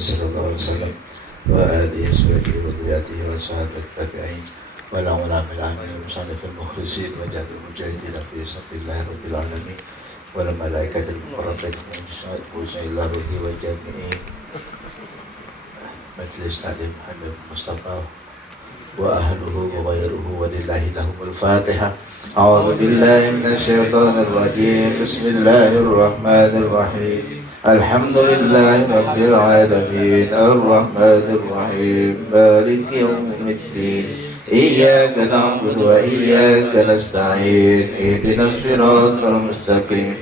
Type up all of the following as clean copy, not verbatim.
صلى الله عليه وسلم وآله وصحبه وذريته وصحبه التابعين والعلماء العاملين والمصنف المخلصين وجعل المجاهدين في سبيل الله رب العالمين والملائكة المقربين والمشاهدين إلى روحه وجميع مجلس تعليم حبيب مصطفى وأهله وغيره ولله لهم الفاتحة. أعوذ بالله من الشيطان الرجيم. بسم الله الرحمن الرحيم. الحمد لله رب العالمين الرحمن الرحيم مالك يوم الدين إياك نعبد وإياك نستعين اهدنا الصراط المستقيم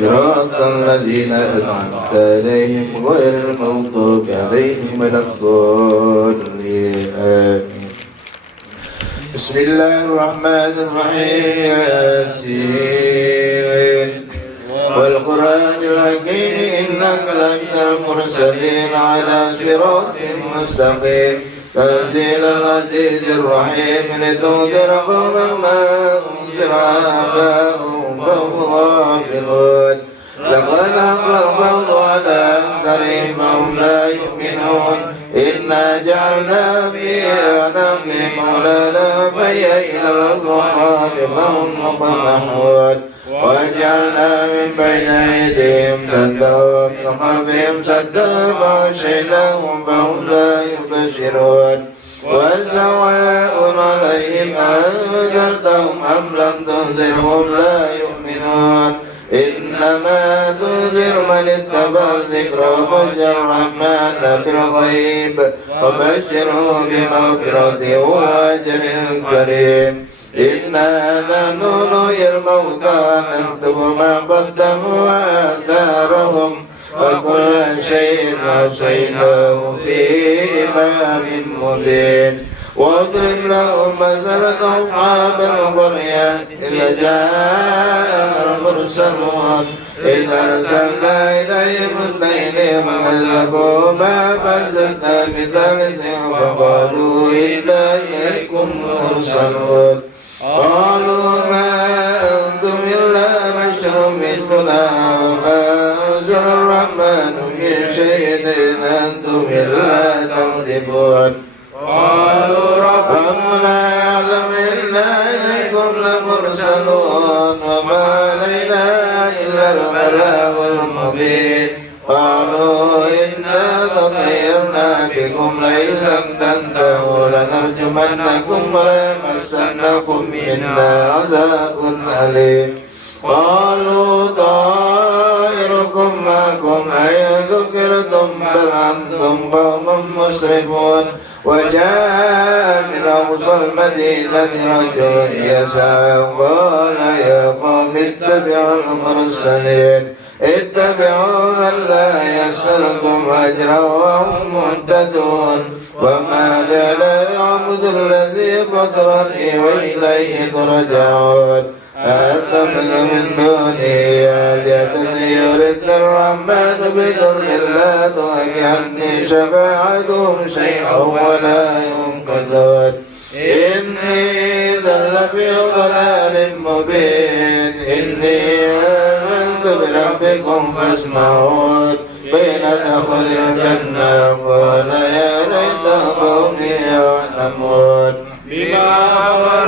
صراط الذين أنعمت عليهم غير المغضوب عليهم ولا الضالين آمين. بسم الله الرحمن الرحيم. ياسين والقرآن الحكيم إنك لمن المرسلين على صراط مستقيم تنزيل العزيز الرحيم لتنذر قوما ما أنذر آباؤهم فهم غافلون لقد حق القول على أكثرهم فهم لا يؤمنون إنا جعلنا في أعناقهم أغلالا فهي إلى الأذقان فهم مقمحون وجعلنا من بين أيديهم سدا ومن خلفهم سدا فغشيناهم فهم لا يبصرون وسواء عليهم أنذرتهم أم لم تنذرهم لا يؤمنون إنما تنذر من اتبع الذكر وخشي الرحمن بالغيب وبشره بمغفرة وأجر كريم. إنا نحن نحيي الموتى نكتب ما قدموا وآثارهم وكل شيء أحصيناه في إمام مبين. واضرب لهم مثلا أصحاب القرية إذا جاء المرسلون إذ أرسلنا إليهم اثنين فكذبوهما فزدنا بثالث فقالوا إنا إليكم مرسلون قالوا ما أنتم إلا بشر مثلنا وما أنزل الرحمن من شيء إن أنتم إلا تكذبون. قالوا ربنا يعلم إنا إليكم لمرسلون وما علينا إلا البلاغ المبين. قالوا إنا تطيرنا بكم لئن لم تنتهوا لنرجمنكم وليمسنكم منا عذاب أليم. قالوا طائركم معكم أئن ذكرتم بل أنتم قوم مسرفون. وجاء من أقصى المدينة رجل يسعى قال يا قوم اتبعوا المرسلين اتبعوا من لا يسألكم أجرا وهم مهتدون. وما لي لا أعبد الذي فطرني وإليه ترجعون. أتخذ من دونه آلهة يردني الرحمن بضر لا تغني عني شفاعتهم شيئا ولا ينقذون. إني إذا لفي ضلال مبين. إني آمنت بربكم فاسمعون. قيل ادخل الجنة قال يا ليت قومي يعلمون.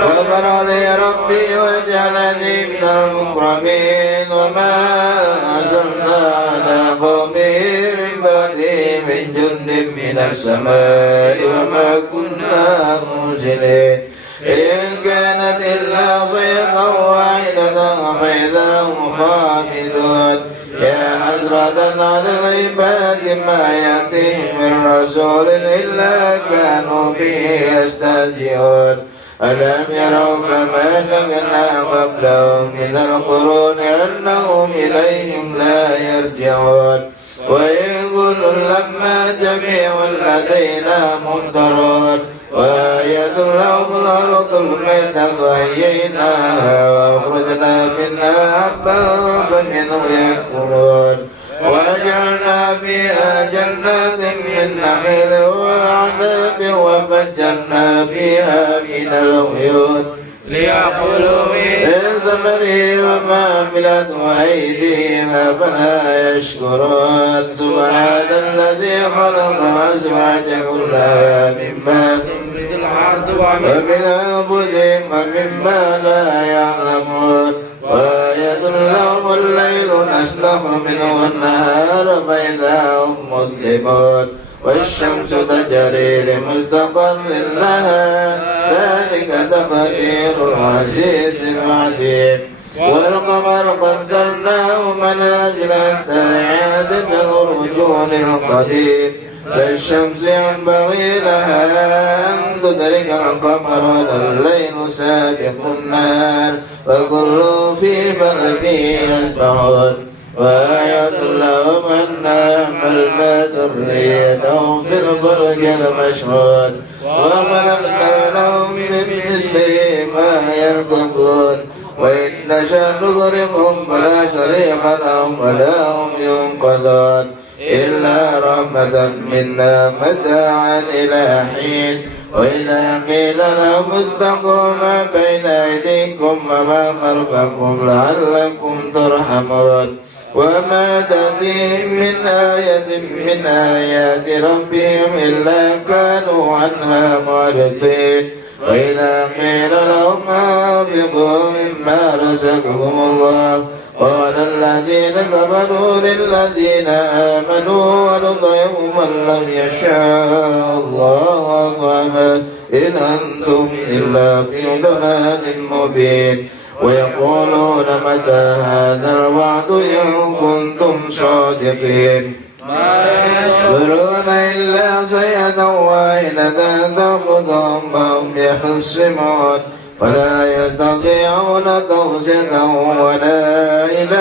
غفر لي ربي وجعلني من المكرمين. وما أرسلنا على قومه من بعده من جند من السماء وما كنا منزلين. إن كانت إلا صيحة واحدة فإذا هم خامدون. يا حسرة على العباد ما يأتيهم من رسول إلا كانوا به يستهزئون. ألم يروا كما أهلكنا قبلهم من القرون أنهم إليهم لا يرجعون. ويقول لما جميع لدينا محضرون. وآية لهم الأرض الميتة أحييناها وأخرجنا منها حبا فمنه يأكلون. وجعلنا فيها جنات من نخيل وأعناب وفجرنا فيها من العيون ليأكلوا من ثمره وما عملته أيديهم أفلا يشكرون سبحان الذي خلق الأزواج كلها مما ومن أنفسهم ومما لا يعلمون وآية لهم الليل نسلخ منه النهار فإذا هم مظلمون والشمس تجري لمستقر لها ذلك تقدير العزيز العليم والقمر قدرناه منازل حتى عاد كالرجون القديم لا الشمس ينبغي لها أن تدرك القمر ولا الليل سابق النهار وكل في فلك يسبحون وآية لهم أنا حملنا ذريتهم في الفلك المشحون وخلقنا لهم من مثله ما يركبون وإن نشأ نغرقهم فلا صريخ لهم ولا هم ينقذون إلا رحمة منا متاعا إلى حين وإذا قيل لهم اتقوا ما بين أيديكم وما خلفكم لعلكم ترحمون وما تأتيهم من آية من آيات ربهم إلا كانوا عنها معرضين وإذا قيل لهم أنفقوا مما رزقكم الله قال الذين كفروا للذين آمنوا ونطعم من لم يشاء الله أطعمه إن أنتم إلا في ضلال مبين ويقولون متى هذا الوعد إن كنتم صادقين يقولون إلا صيحة واحدة تأخذهم وهم يخصمون فلا يستطيعون توصية ولا إلى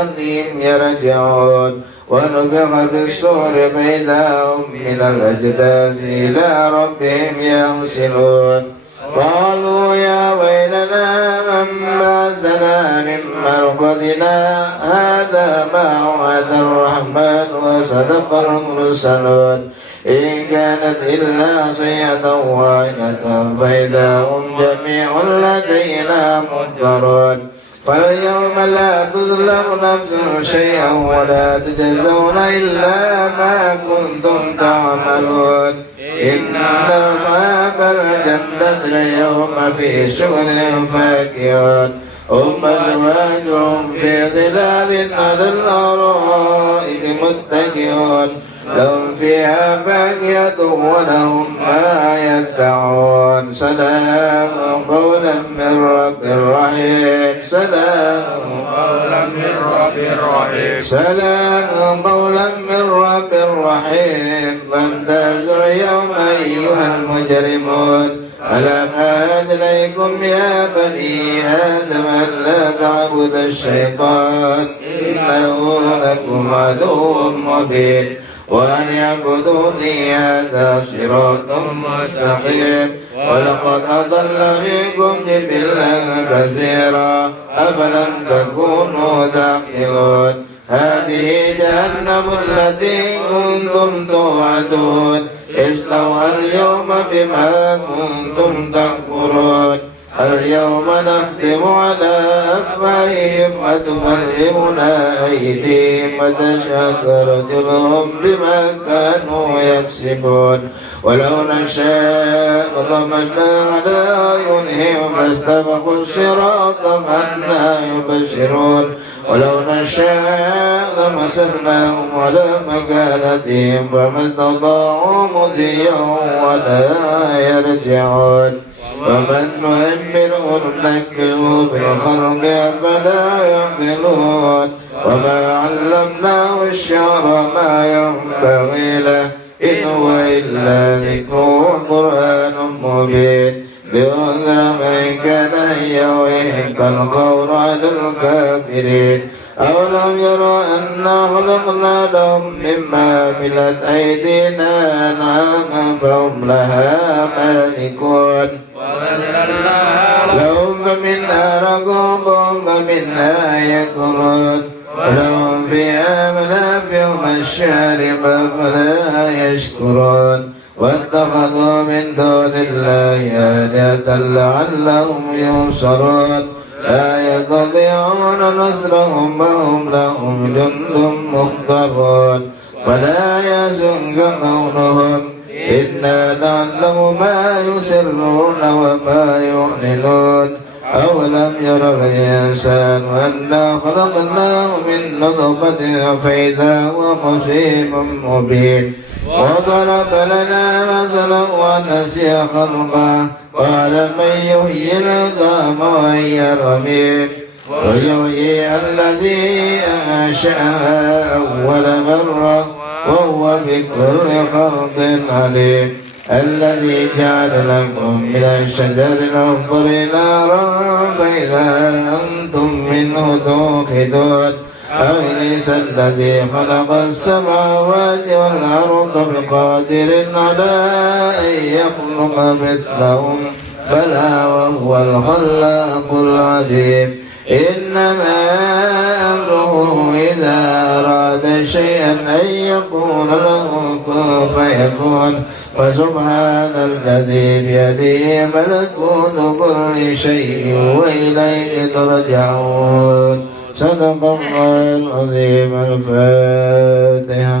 أهلهم يرجعون ونفخ في الصور فإذا هم من الأجداث إلى ربهم ينسلون قالوا يا ويلنا من بعثنا من مرقدنا هذا ما وعد الرحمن وصدق المرسلون إن كانت إلا صيحة واحدة فإذا هم جميع لدينا محضرون فاليوم لا تظلم نفس شيئا ولا تجزون إلا ما كنتم تعملون إن أصحاب الجنة اليوم في شغل فاكهون هم أزواجهم في ظلال على الأرائك متكئون لهم فيها فاكهة ولهم ما يدعون سلام قولا من رب رحيم سلام قولا من رب رحيم سلام قولا من رب رحيم وامتازوا اليوم أيها المجرمون ألم أعهد إليكم يا بني آدم ألا تعبدوا الشيطان إنه لكم عدو مبين وأن يعبدوني هذا صراط مستقيم ولقد أضل منكم جبلا كثيرا أفلم تكونوا تعقلون هذه جهنم التي كنتم توعدون اصلوها اليوم بما كنتم تكفرون اليوم نختم على أفواههم وتكلمنا أيديهم وتشهد أرجلهم بما كانوا يكسبون ولو نشاء لطمسنا على أعينهم فاستبقوا الصراط فأنى يبصرون ولو نشاء لمسخناهم على مكانتهم فما استطاعوا مضيا ولا يرجعون ومن نؤمره ننكره بالخلق أفلا يعقلون وما علمناه الشعر ما ينبغي له إن هو إلا ذكر وقرآن مبين لينذر من كان حيا ويحق القول على الكافرين أولم يروا أنا خلقنا لهم مما عملت أيدينا أنعاما فهم لها مالكون لهم فمنها ركوبهم ومنها يأكلون ولهم فيها منافع مشارب فلا يشكرون واتخذوا من دون الله آلهة لعلهم ينصرون لا يستطيعون نصرهم وهم لهم جند محضرون فلا يحزنك قولهم إنا نعلم ما يسرون وما يعلنون أولم ير الإنسان أنا خلقناه من نطفة فإذا هو خصيم مبين وضرب لنا مثلا ونسي خلقه قال من يحيي العظام وهي رميم ويحيي الذي أنشأها أول مرة وهو بكل خلق عليم الذي جعل لكم من الشجر الأخضر نارا فإذا أنتم منه توقدون أوليس الذي خلق السماوات والأرض بقادر على أن يخلق مثلهم بلى وهو الخلاق العليم إنما أمره إذا أراد شيئا أن يقول له كن فيكون فسبحان الذي بيده ملكوت كل شيء وإليه ترجعون صدق الله العظيم الفاتحة.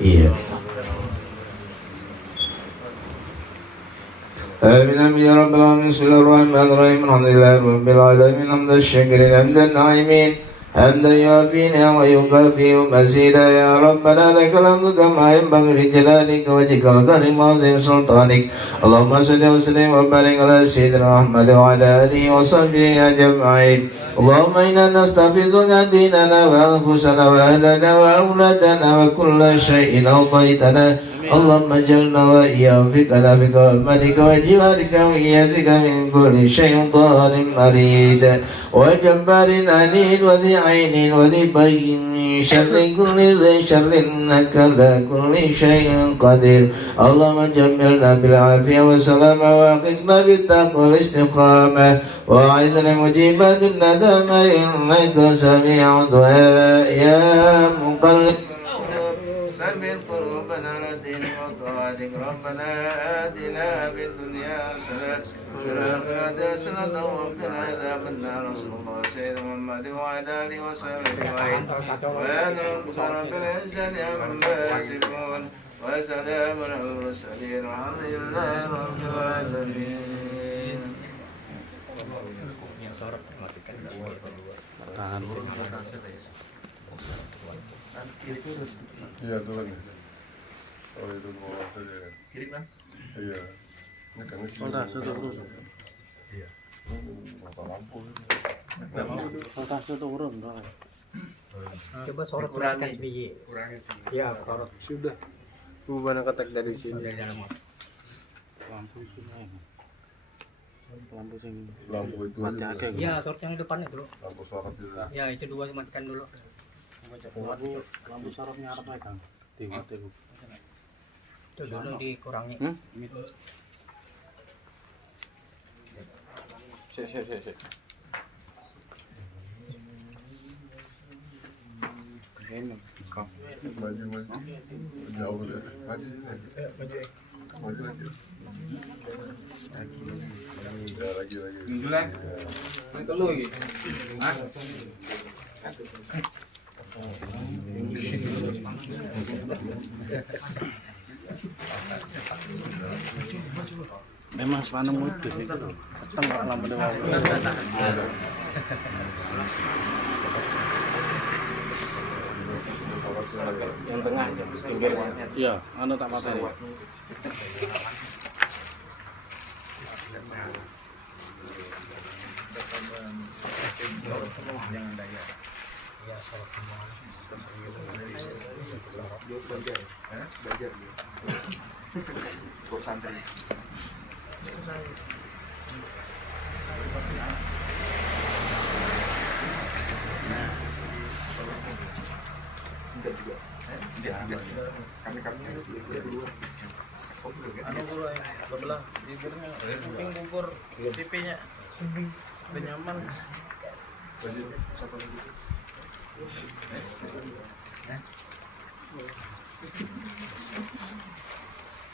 إياك آمين يا رب العالمين. بسم الله الرحمن الرحيم الحمد لله رب العالمين حمد الشاكرين حمد الناعمين حمدا يوافي نعمه ويكافئ مزيدا يا ربنا لك الحمد كما ينبغي لجلالك وجهك الكريم وعظيم سلطانك. اللهم صل وسلم وبارك على سيدنا محمد وعلى اله وصحبه اجمعين. اللهم انا نستحفظك ديننا وانفسنا واهلنا واولادنا وكل شيء اعطيتنا. اللهم اجعلنا وإياهم في كلامك وأمانك وجوارك وإياك من كل شيء ضال مريد وجبار عنيد وذي عين وذي بين شر كل ذي شر إنك على كل شيء قدير. اللهم جملنا بالعافية والسلامة وأقنا بالتقوى والاستقامة وأعذنا مجيبات الندامة إنك سميع الدعاء يا مقلب ثبت قلوبنا على الدين وطاعتك. ربنا آتنا في الدنيا حسنة وفي الآخرة حسنة وقنا عذاب النار. صلى الله على سيدنا محمد وعلى آله وصحبه أجمعين. سبحان ربك رب العزة عما يصفون وسلام على المرسلين والحمد لله رب العالمين. Iya turun ya. Oh itu mau kiri kan? Iya. Ini kan sih. Terus. Iya. Apa lampu? Voltase turun dong. Coba sorot kurangi biji. Kurangin sih. Ya, sorot. Sudah. Bukan ketek dari sini. Udah dalam. Lampu sini. Lampu sini. Lampu itu Mati aja. akeh. Ya, sorot yang di depan itu. Lampu sorot itu. Ya, itu dua matikan dulu. Lampu sorotnya apa kan? Dimati. Itu dulu dikurangi. Sik. Maju. Jauh deh. Maju. Maju lagi. Ya lagi. Mundulan. Itu lu lagi. Hah? Memang sepaneng modus itu lho. Tengok lampu dewa. Yang tengah aja, pinggir. Iya, anu tak materi. Jangan daya. Ya, sorot semua. Anu dulu yang sebelah bibirnya, kuping bubur, pipinya, benyaman.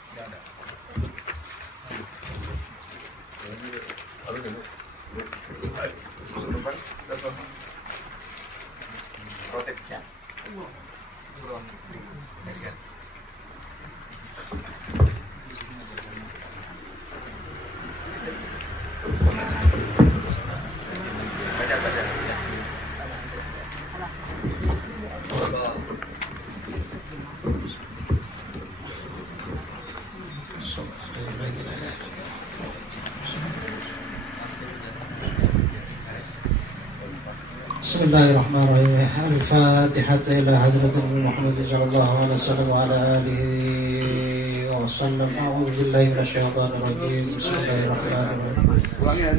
Enggak ada. بسم الله الرحمن الرحيم. الفاتحة إلى حضرة محمد صلى الله عليه وسلم وعلى آله وسلم. أعوذ بالله من الشيطان الرجيم. بسم الله الرحمن الرحيم.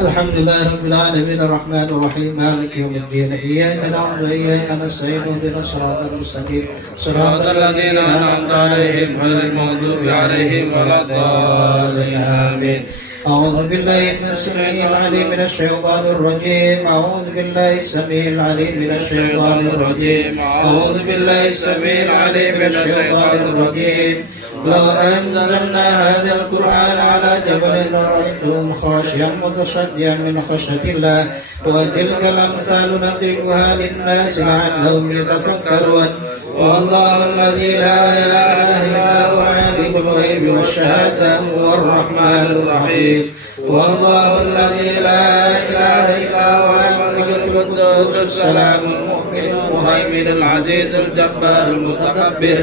الحمد لله رب العالمين الرحمن الرحيم مالك يوم الدين. إياك نعبد وإياك نستعين اهدنا الصراط المستقيم صراط الذين أنعمت عليهم غير المغضوب عليهم ولا الضالين آمين. أعوذ بالله السميع العليم من الشيطان الرجيم. أعوذ بالله السميع العليم من الشيطان الرجيم. أعوذ بالله السميع العليم من الشيطان الرجيم. لو أنزلنا هذا القرآن على جبل لرأيته خاشعا متصدعا من خشية الله وتلك الأمثال نضربها للناس لعلهم يتفكرون. والله الذي لا إله إلا هو عالم الغيب والشهادة هو الرحمن الرحيم. والله الذي لا إله إلا هو الملك القدوس السلام المؤمن المهيمن العزيز الجبار المتكبر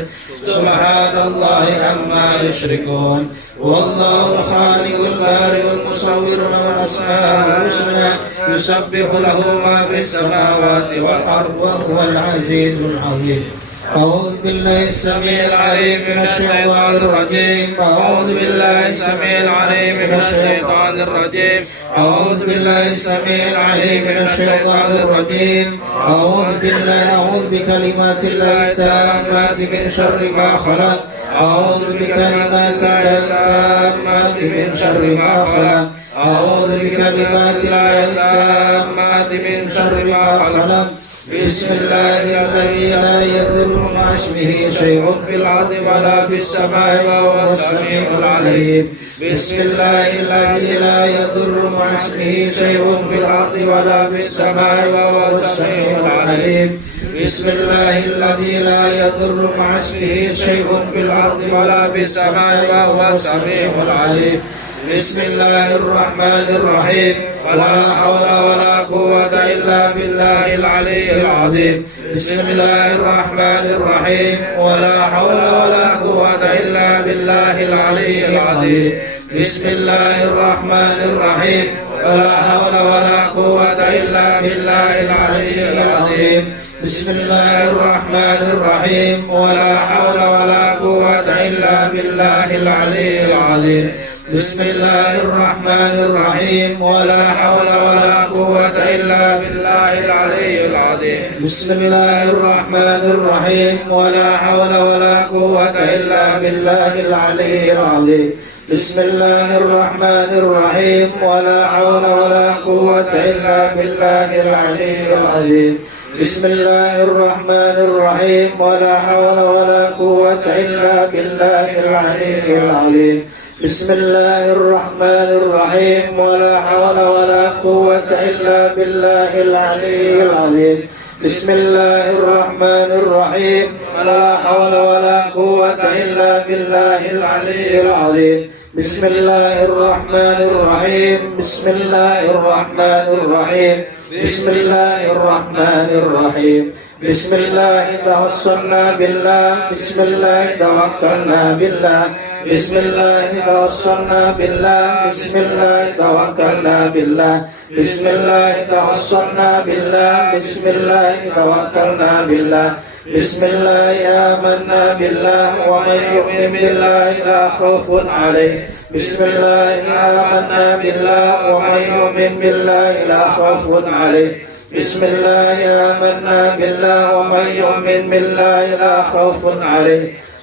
سبحان الله عما يشركون. والله الخالق البارئ المصور له الأسماء الحسنى يسبح له ما في السماوات والأرض وهو العزيز العظيم. أعوذ بالله السميع العليم من الشيطان الرجيم. أعوذ بالله السميع العليم من الشيطان الرجيم. أعوذ بالله السميع العليم من الشيطان الرجيم. أعوذ بكلمات الله التامات من شر ما خلق. أعوذ بكلمات الله التامات من شر ما خلق. أعوذ بكلمات الله التامات من شر ما خلق. بسم الله الذي لا يضر مع اسمه شيء في الأرض ولا في السماء وهو السميع العليم. بسم الله الذي لا يضر مع اسمه شيء في الأرض ولا في السماء وهو السميع العليم. بسم الله الذي لا يضر مع اسمه شيء في الأرض ولا في السماء وهو السميع العليم. بسم الله الرحمن الرحيم. ولا حول ولا قوة إلا بالله العلي العظيم. بسم الله الرحمن الرحيم. ولا حول ولا قوة إلا بالله العلي العظيم. بسم الله الرحمن الرحيم. ولا حول ولا قوة إلا بالله العلي العظيم. بسم الله الرحمن الرحيم. ولا حول ولا قوة إلا بالله العلي العظيم. بسم الله الرحمن الرحيم. ولا حول ولا قوة إلا بالله العلي العظيم. بسم الله الرحمن الرحيم. ولا حول ولا قوة إلا بالله العلي العظيم. بسم الله الرحمن الرحيم. ولا حول ولا قوة إلا بالله العلي العظيم. بسم الله الرحمن الرحيم. ولا حول ولا قوة إلا بالله العلي العظيم. بسم الله الرحمن الرحيم. ولا حول ولا قوة إلا بالله العلي العظيم. بسم الله الرحمن الرحيم. ولا حول ولا قوة إلا بالله العلي العظيم. بسم الله الرحمن الرحيم. بسم الله الرحمن الرحيم. بسم الله الرحمن الرحيم. بسم الله توسلنا بالله. بسم الله توكلنا بالله. بسم الله توسلنا بالله. بسم الله توكلنا بالله. بسم الله توسلنا بالله. بسم الله توكلنا بالله. بسم الله آمنا بالله. ومن يؤمن بالله لا خوف عليه. بسم الله آمنا بالله. ومن يؤمن بالله لا خوف عليه. بسم الله آمنا بالله. ومن يؤمن بالله لا خوف عليه.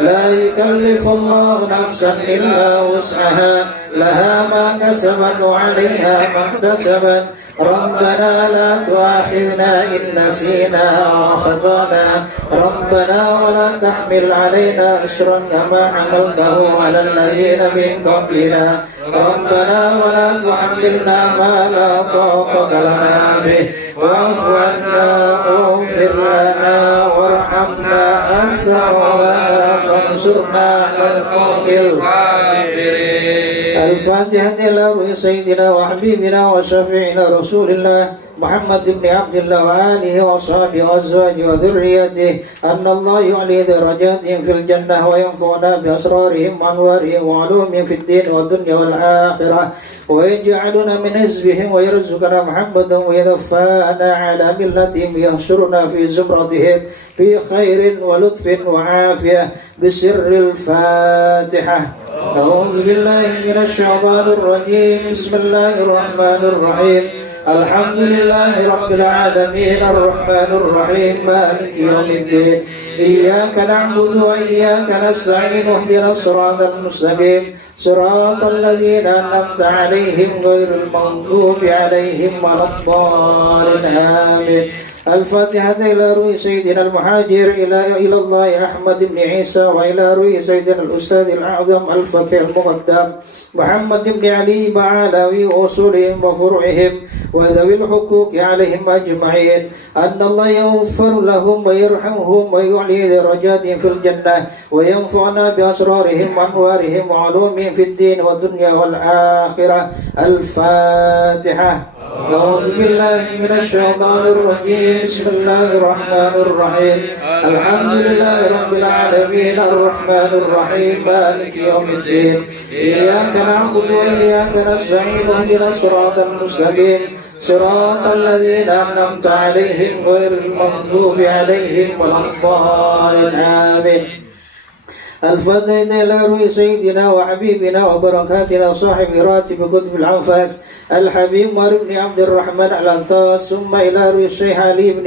لا يكلف الله نفسا إلا وسعها لها ما كسبت وعليها ما اكتسبت ربنا لا تؤاخذنا إن نسينا وأخطأنا ربنا ولا تحمل علينا إصرا كما حملته على الذين من قبلنا ربنا ولا تحملنا ما لا طاقة لنا به واعف عنا واغفر لنا وارحمنا أنت مولانا فانصرنا على القوم الكافرين. الفاتحة إلى روح سيدنا وحبيبنا وشفيعنا رسول الله محمد بن عبد الله وآله وصحبه وأزواجه وذريته أن الله يعلي درجاتهم في الجنة وينفعنا بأسرارهم وأنوارهم وعلومهم في الدين والدنيا والآخرة ويجعلنا من حزبهم ويرزقنا محمدا ويدفعنا على ملتهم يحشرنا في زمرتهم في خير ولطف وعافية بسر الفاتحة. أعوذ بالله من الشيطان الرجيم بسم الله الرحمن الرحيم الحمد لله رب العالمين الرحمن الرحيم مالك يوم الدين إياك نعبد وإياك نستعين اهدنا الصراط المستقيم صراط الذين أنعمت عليهم غير المغضوب عليهم ولا الضالين آمين. الفاتحة إلى روح سيدنا المهاجر إلى الله أحمد بن عيسى وإلى روح سيدنا الأستاذ الأعظم الفقيه المقدم محمد بن علي بعلاوي وأصولهم وفروعهم وذوي الحقوق عليهم أجمعين أن الله يغفر لهم ويرحمهم ويعلي درجاتهم في الجنة وينفعنا بأسرارهم وأنوارهم وعلومهم في الدين والدنيا والآخرة. الفاتحة. أعوذ بالله من الشيطان الرجيم بسم الله الرحمن الرحيم الحمد لله رب العالمين الرحمن الرحيم مالك يوم الدين إياك نعبد وإياك نستعين اهدنا الصراط المستقيم صراط الذين أنعمت عليهم غير المغضوب عليهم ولا الضالين آمين. الفاتحة إلى روح سيدنا وحبيبنا وبركاتنا صاحب راتب كتب العنفاس الحبيب عمر بن عبد الرحمن الأنطاس ثم إلى روح الشيخ علي بن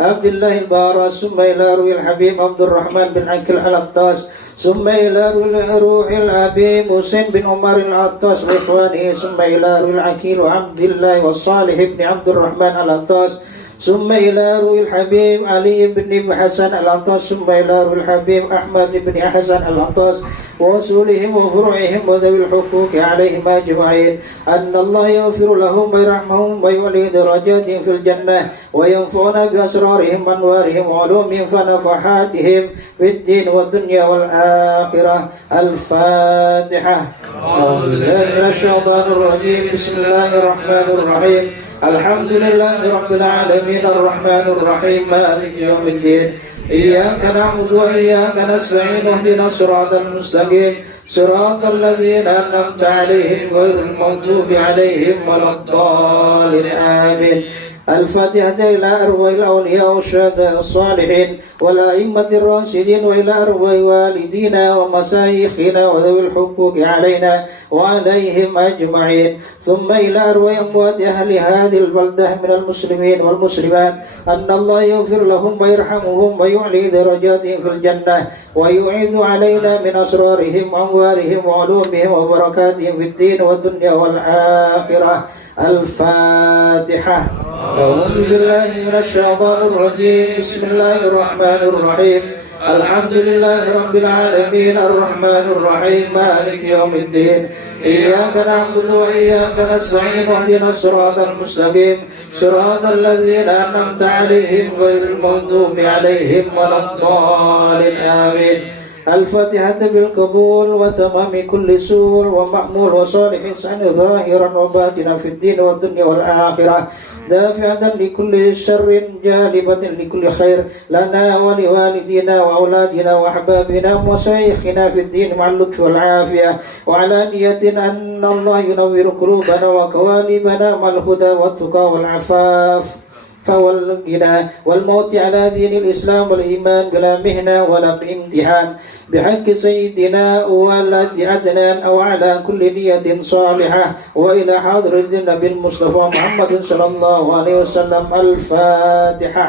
عبد الله الباراس ثم إلى روح الحبيب عبد الرحمن بن عكل الأنطاس ثم إلى روح الأبي حسين بن عمر العطاس وإخوانه ثم إلى روح العكيل وعبد الله والصالح بن عبد الرحمن العطاس ثم إلى روح الحبيب علي بن حسن العطاس ثم إلى روح الحبيب أحمد بن حسن العطاس وأصولهم وفروعهم وذوي الحقوق عليهم أجمعين أن الله يغفر لهم ويرحمهم ويعلي درجاتهم في الجنة وينفعنا بأسرارهم وأنوارهم وعلومهم ونفحاتهم في الدين والدنيا والآخرة. الفاتحة. أعوذ بالله من الشيطان الرجيم بسم الله الرحمن الرحيم الحمد لله رب العالمين الرحمن الرحيم مالك يوم الدين إياك نعبد وإياك نستعين اهدنا الصراط المستقيم صراط الذين أنعمت عليهم غير المغضوب عليهم ولا الضالين آمين. الفاتحة إلى أرواح الأولياء والشهداء الصالحين والأئمة الراشدين وإلى أرواح والدينا ومشايخنا وذوي الحقوق علينا وعليهم أجمعين ثم إلى أرواح أموات أهل هذه البلدة من المسلمين والمسلمات أن الله يغفر لهم ويرحمهم ويعلي درجاتهم في الجنة ويعيد علينا من أسرارهم وأنوارهم وعلومهم وبركاتهم في الدين والدنيا والآخرة. الفاتحة. أعوذ بالله من الشيطان الرجيم بسم الله الرحمن الرحيم الحمد لله رب العالمين الرحمن الرحيم مالك يوم الدين إياك نعبد وإياك نستعين اهدنا الصراط المستقيم صراط الذين أنعمت عليهم غير المغضوب عليهم ولا الضالين آمين. الفاتحة بالقبول وتمام كل سور ومأمول وصالح سن ظاهرا وباطنا في الدين والدنيا والآخرة دافعة لكل شر جالبة لكل خير لنا ولوالدينا وأولادنا وأحبابنا ومشايخنا في الدين مع اللطف والعافية وعلى نية أن الله ينور قلوبنا وقوالبنا مع الهدى والتقى والعفاف والغنى والموت على دين الإسلام والإيمان بلا مهنة ولا امتحان بحق سيدنا ولد عدنان أو على كل نية صالحة وإلى حاضر النبي المصطفى محمد صلى الله عليه وسلم. الفاتحة.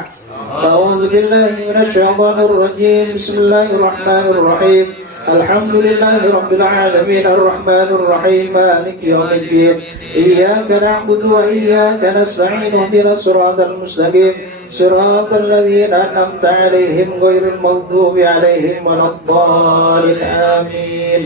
أعوذ بالله من الشيطان الرجيم بسم الله الرحمن الرحيم الحمد لله رب العالمين الرحمن الرحيم مالك يوم الدين إياك نعبد وإياك نستعين اهدنا الصراط المستقيم صراط الذين أنعمت عليهم غير المغضوب عليهم ولا الضالين آمين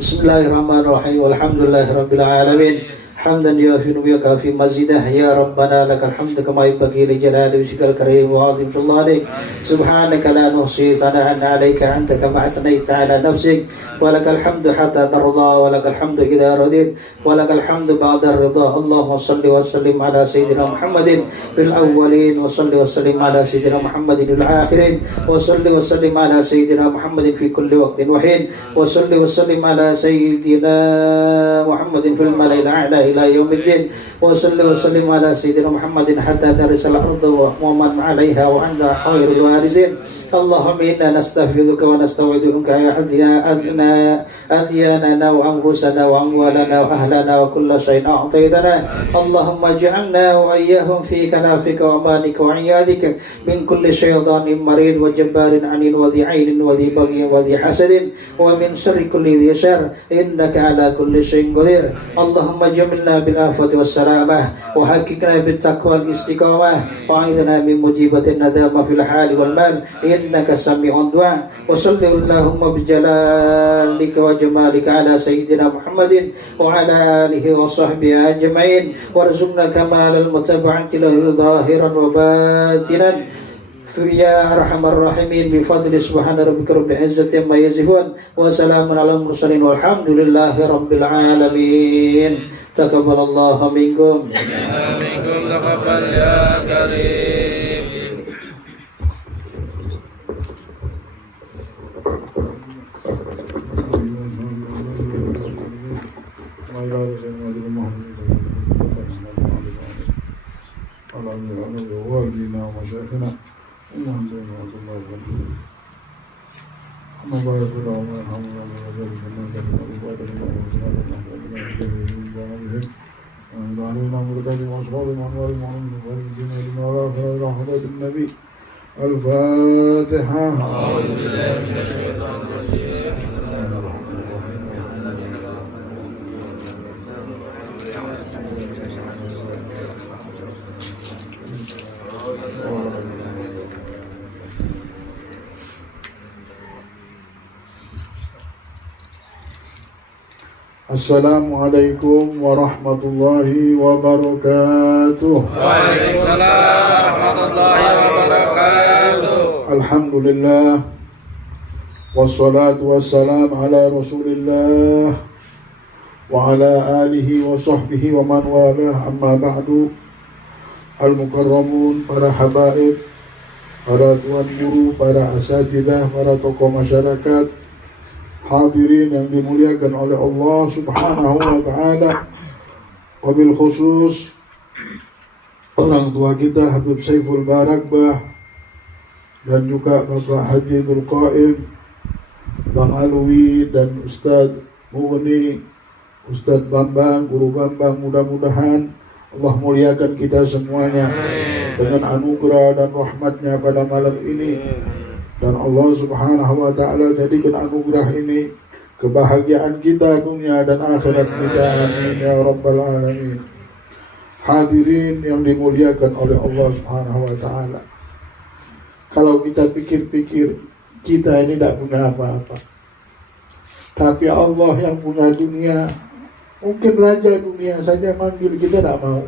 بسم الله الرحمن الرحيم والحمد لله رب العالمين حمدا يوافي ويكافي مزيده يا ربنا لك الحمد كما ينبغي لجلال وجهك الكريم وعظيم سلطانك سبحانك لا نحصي ثناء عليك أنت كما أثنيت على نفسك ولك الحمد حتى ترضى ولك الحمد إذا رضيت ولك الحمد بعد الرضا اللهم صل وسلم على سيدنا محمد في الأولين وصل وسلم على سيدنا محمد في الآخرين وصل وسلم على سيدنا محمد في كل وقت وحين وصل وسلم على سيدنا محمد في الملأ الأعلى إلى يوم الدين وصل وسلم على سيدنا محمد حتى ترث الأرض ومن عليها وأنت خير الوارثين اللهم إنا نستحفظك ونستودعك يا أدياننا وأنفسنا وأموالنا وأهلنا وكل شيء أعطيتنا اللهم اجعلنا وإياهم في كنافك وأمانك وعياذك من كل شيطان مريض وجبار عنيد وذي عين وذي بغي وذي حسد ومن شر كل ذي شر إنك على كل شيء قدير اللهم جملنا بالعافية والسلامة وحققنا بالتقوى والاستقامة وأعذنا من مجيبة الندامة في الحال والمال إنك سميع الدعاء وصل اللهم بجلالك وجمالك على سيدنا محمد وعلى آله وصحبه أجمعين وارزقنا كمال المتابعة له ظاهرا وباطنا يا أرحم الراحمين بفضل سبحان ربك رب العزة عما يصفون وسلام على المرسلين والحمد لله رب العالمين تقبل الله منكم تقبل يا كريم والدينا ومشايخنا اللهم صل وسلم اللهم بارك لهم وارحمهم وبارك لهم علينا بركات واصحاب الانوار المعلومين والدين والآخرة الى حضرة النبي الفاتحة. أعوذ بالله من الشيطان الرجيم. Assalamualaikum warahmatullahi wabarakatuh. Waalaikumsalam warahmatullahi wabarakatuh. Alhamdulillah wassalatu wassalam ala Rasulillah wa ala alihi wa sahbihi wa man walah amma ba'du. Al-mukarramun, para habaib, para tuan guru, para asatidah, para tokoh masyarakat, hadirin yang dimuliakan oleh Allah Subhanahu wa taala, wabil khusus orang tua kita Habib Saiful Barakbah dan juga Bapak Haji Dzul Qaim, Bang Alwi dan Ustadz Mughni, Ustadz Bambang, Guru Bambang, mudah-mudahan Allah muliakan kita semuanya dengan anugerah dan rahmatnya pada malam ini. Dan Allah Subhanahu wa ta'ala jadikan anugerah ini kebahagiaan kita dunia dan akhirat kita. Amin ya rabbal alamin. Hadirin yang dimuliakan oleh Allah Subhanahu wa ta'ala, kalau kita pikir-pikir, kita ini tidak punya apa-apa, tapi Allah yang punya dunia. Mungkin raja dunia saja manggil kita tidak mau.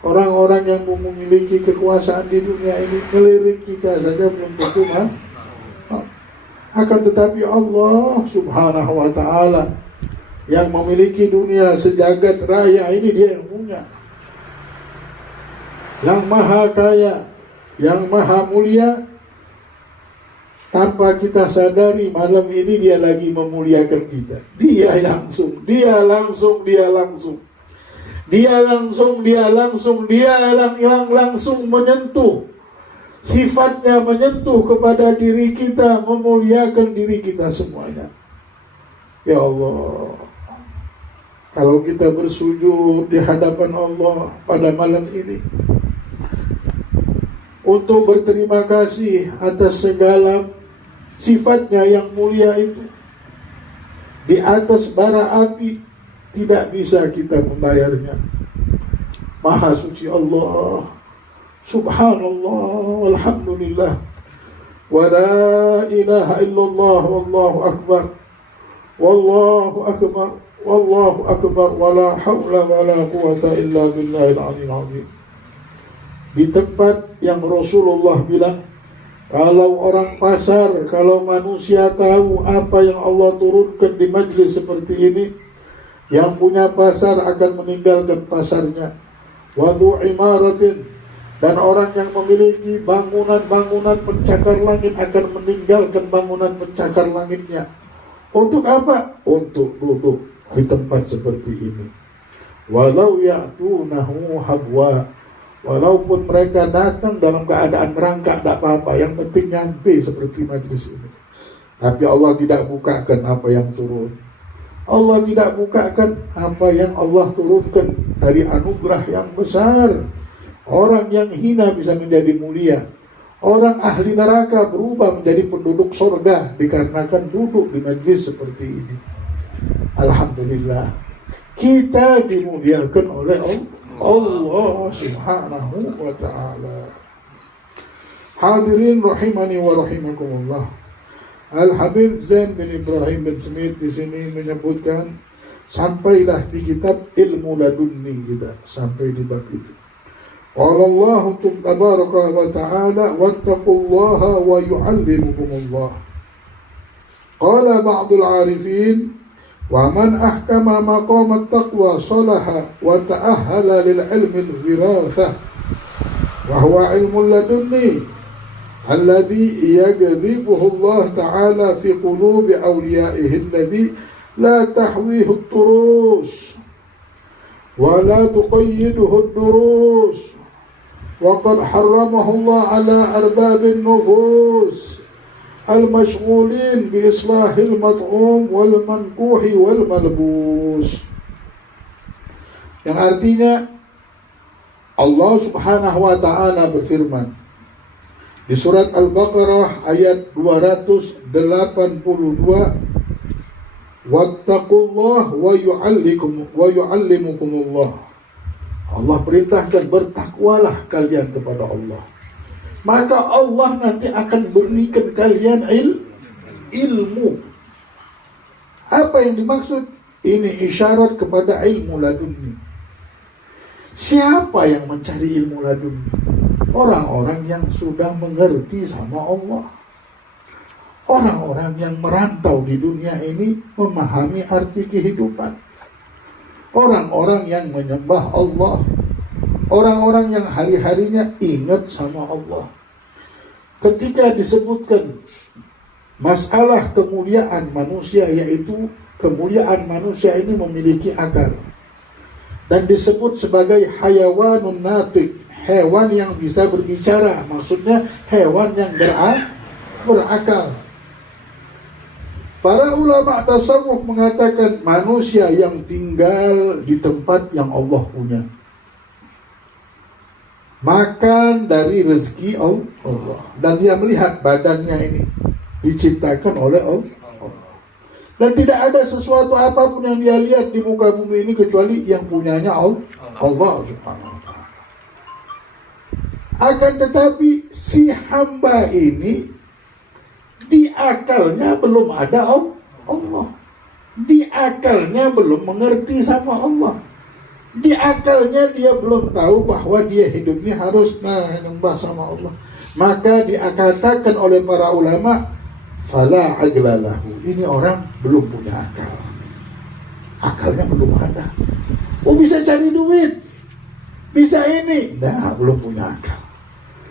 Orang-orang yang memiliki kekuasaan di dunia ini melirik kita saja belum tentu mau. Akan tetapi Allah Subhanahu wa ta'ala yang memiliki dunia sejagat raya ini, dia yang punya, yang maha kaya, yang maha mulia. Tanpa kita sadari, malam ini dia lagi memuliakan kita. Dia langsung menyentuh. Sifatnya menyentuh kepada diri kita, memuliakan diri kita semuanya. Ya Allah, kalau kita bersujud di hadapan Allah pada malam ini, untuk berterima kasih atas segala sifatnya yang mulia itu. Di atas bara api tidak bisa kita membayarnya. Maha suci Allah, subhanallah, walhamdulillah, wa la ilaha illallah, wallahu akbar, wallahu akbar, wallahu akbar, wa la hawla wa la quwata illa billahil aliyyil azim. Di tempat yang Rasulullah bilang, kalau orang pasar, kalau manusia tahu apa yang Allah turunkan di majlis seperti ini, yang punya pasar akan meninggalkan pasarnya. Wadu imaratin, dan orang yang memiliki bangunan-bangunan pencakar langit akan meninggalkan bangunan pencakar langitnya. Untuk apa? Untuk duduk di tempat seperti ini. Walau ya'tunahu habwa, walaupun mereka datang dalam keadaan merangkak, tak apa-apa, yang penting nyampe seperti majlis ini. Tapi Allah tidak bukakan apa yang turun. Allah tidak bukakan apa yang Allah turunkan dari anugerah yang besar. Orang yang hina bisa menjadi mulia. Orang ahli neraka berubah menjadi penduduk surga dikarenakan duduk di majlis seperti ini. Alhamdulillah, kita dimuliakan oleh Allah subhanahu wa ta'ala. Hadirin rahimani wa rahimakumullah. Al-Habib Zain bin Ibrahim bin Smith di sini menyebutkan, sampailah di kitab Ilmu Ladunni kita, sampai di bab itu. Wallahu tabaraka wa ta'ala wattaqullaha wa yu'allimukumullah. Qala ba'dul arifin, wa man ahkama maqam at-taqwa salaha wa ta'ahhala lil ilmi al-wirathah wa huwa ilmu ladunni alladhi yaghdifuhu Allah ta'ala fi qulubi awliyaihi alladhi la tahwihi at-turus wa la tuqayyiduhu ad-durus wa qad harramahu Allah ala arbabin nufus al-mashghulin bi islahil mat'um wal mankuhi wal malbus. Yang artinya Allah subhanahu wa ta'ala berfirman di surat Al-Baqarah ayat 282, wattaqullah wa yu'allimukumullah. Allah perintahkan, bertakwalah kalian kepada Allah, maka Allah nanti akan berikan kalian ilmu. Apa yang dimaksud? Ini isyarat kepada ilmu ladunni. Siapa yang mencari ilmu ladunni? Orang-orang yang sudah mengerti sama Allah. Orang-orang yang merantau di dunia ini, memahami arti kehidupan. Orang-orang yang menyembah Allah. Orang-orang yang hari-harinya ingat sama Allah. Ketika disebutkan masalah kemuliaan manusia, yaitu kemuliaan manusia ini memiliki akal, dan disebut sebagai hayawanun natiq, hewan yang bisa berbicara, maksudnya hewan yang berakal. Para ulama tasawuf mengatakan manusia yang tinggal di tempat yang Allah punya, makan dari rezeki Allah, dan dia melihat badannya ini diciptakan oleh Allah, dan tidak ada sesuatu apapun yang dia lihat di muka bumi ini kecuali yang punyanya Allah subhanahu wa ta'ala. Akan tetapi si hamba ini di akalnya belum ada Allah, di akalnya belum mengerti sama Allah, di akalnya dia belum tahu bahwa dia hidup ini harus menyembah sama Allah. Maka dikatakan oleh para ulama, fala ajlalahu, ini orang belum punya akal, akalnya belum ada. Oh, bisa cari duit, bisa ini, nah belum punya akal.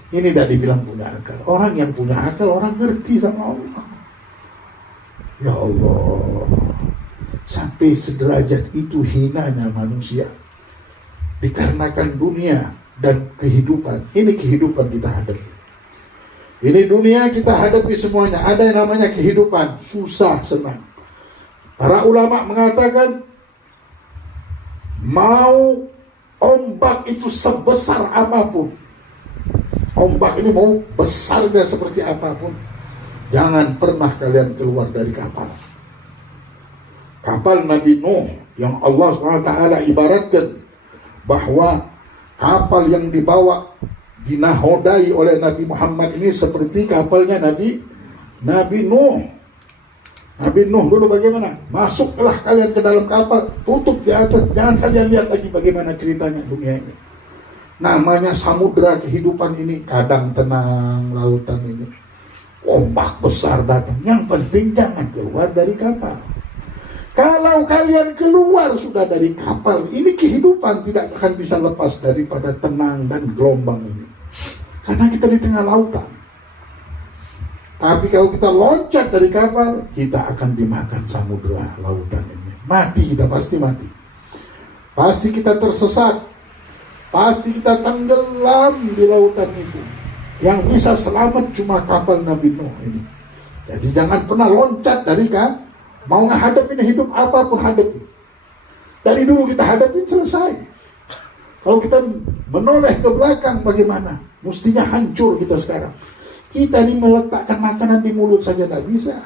Ini tidak dibilang punya akal. Orang yang punya akal, orang ngerti sama Allah. Ya Allah, sampai sederajat itu hinanya manusia dikarenakan dunia dan kehidupan. Ini kehidupan kita hadapi. Ini dunia kita hadapi semuanya. Ada yang namanya kehidupan, susah senang. Para ulama mengatakan, mau ombak itu sebesar apapun, Ombak ini mau besarnya seperti apapun, jangan pernah kalian keluar dari kapal. Kapal Nabi Nuh yang Allah SWT ibaratkan bahwa kapal yang dibawa dinahodai oleh Nabi Muhammad ini seperti kapalnya Nabi Nuh. Nabi Nuh dulu bagaimana? Masuklah kalian ke dalam kapal, tutup di atas, jangan kalian lihat lagi bagaimana ceritanya dunia ini. Namanya samudra kehidupan ini, kadang tenang lautan ini, ombak besar datang, yang penting jangan keluar dari kapal. Kalau kalian keluar sudah dari kapal, ini kehidupan tidak akan bisa lepas daripada tenang dan gelombang ini. Karena kita di tengah lautan. Tapi kalau kita loncat dari kapal, kita akan dimakan samudera lautan ini. Mati kita, pasti mati. Pasti kita tersesat. Pasti kita tenggelam di lautan itu. Yang bisa selamat cuma kapal Nabi Nuh ini. Jadi jangan pernah loncat dari kapal. Mau menghadapin hidup apapun hadapi. Dari dulu kita hadapin selesai. Kalau kita menoleh ke belakang bagaimana? Mestinya hancur kita sekarang. Kita ini meletakkan makanan di mulut saja tidak bisa.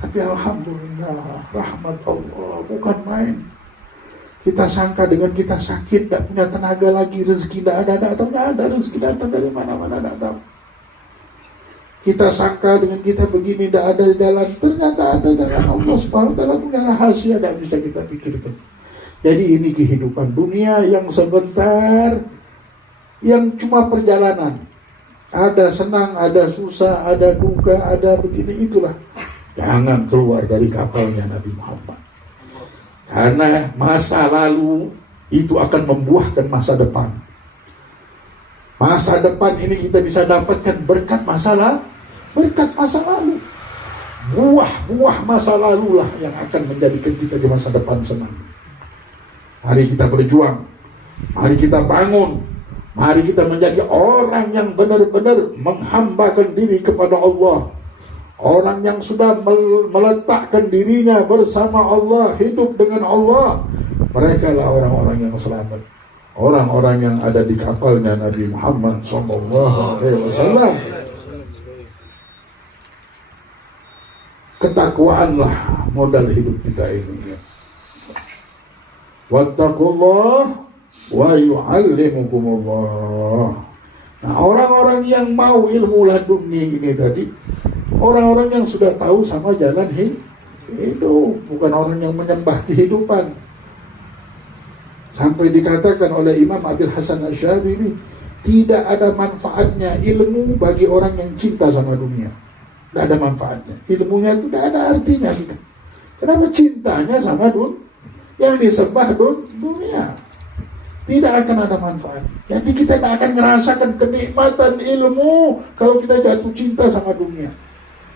Tapi alhamdulillah, rahmat Allah bukan main. Kita sangka dengan kita sakit, tidak punya tenaga lagi, rezeki tidak ada, rezeki datang dari mana-mana tidak tahu. Kita sangka dengan kita begini tidak ada jalan, ternyata ada jalan. Allah Subhanahu wa taala punya rahasia tidak bisa kita pikirkan. Jadi ini kehidupan dunia yang sebentar, yang cuma perjalanan. Ada senang, ada susah, ada duka, ada begini, itulah. Jangan keluar dari kapalnya Nabi Muhammad. Karena masa lalu itu akan membuahkan masa depan. Masa depan ini kita bisa dapatkan berkat masa lalu. Buah masa lalu lah yang akan menjadikan kita di masa depan senang. Mari kita berjuang. Mari kita bangun. Mari kita menjadi orang yang benar-benar menghambakan diri kepada Allah. Orang yang sudah meletakkan dirinya bersama Allah, hidup dengan Allah. Mereka lah orang-orang yang selamat. Orang-orang yang ada di kapalnya Nabi Muhammad SAW. Ketakwaanlah modal hidup kita ini. Wattaqullah wa yu'allimukumullah. Nah, orang-orang yang mau ilmu laduni ini tadi, orang-orang yang sudah tahu sama jalan hidup, bukan orang yang menyembah kehidupan. Sampai dikatakan oleh Imam Abil Hasan Asy'arī, tidak ada manfaatnya ilmu bagi orang yang cinta sama dunia. Tidak ada manfaatnya. Ilmunya itu tidak ada artinya. Kenapa? Cintanya sama yang disembah dunia. Tidak akan ada manfaat. Jadi kita tidak akan merasakan kenikmatan ilmu kalau kita jatuh cinta sama dunia.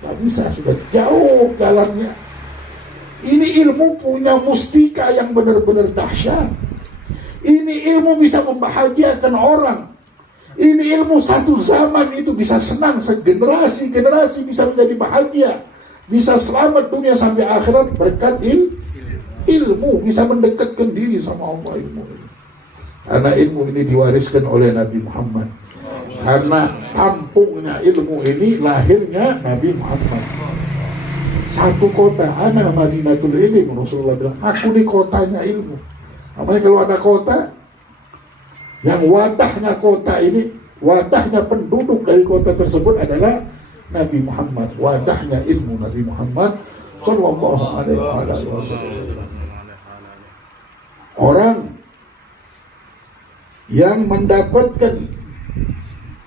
Tidak bisa, sudah jauh jalannya. Ini ilmu punya mustika yang benar-benar dahsyat. Ini ilmu bisa membahagiakan orang. Ini ilmu satu zaman itu bisa senang, segenerasi-generasi bisa menjadi bahagia, bisa selamat dunia sampai akhirat berkat ilmu, bisa mendekatkan diri sama Allah ilmu. Karena ilmu ini diwariskan oleh Nabi Muhammad. Karena tampungnya ilmu ini lahirnya Nabi Muhammad. Satu kota, ana Madinatul Ilm, Rasulullah bilang, aku ini kotanya ilmu. Namanya kalau ada kota, yang wadahnya kota ini, wadahnya penduduk dari kota tersebut adalah Nabi Muhammad. Wadahnya ilmu Nabi Muhammad Sallallahu Alaihi Wasallam. Orang yang mendapatkan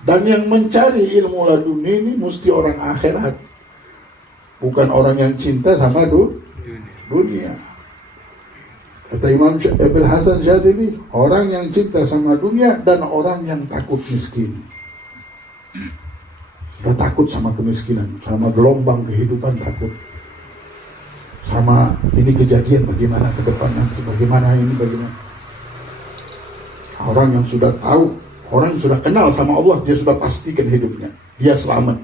dan yang mencari ilmu laduni ini mesti orang akhirat, bukan orang yang cinta sama dunia. Kata Imam Abil Hasan Asy'arī, orang yang cinta sama dunia dan orang yang takut miskin. Udah takut sama kemiskinan, sama gelombang kehidupan takut. Sama ini kejadian bagaimana ke depan nanti, bagaimana. Orang yang sudah tahu, orang yang sudah kenal sama Allah, dia sudah pastikan hidupnya, dia selamat.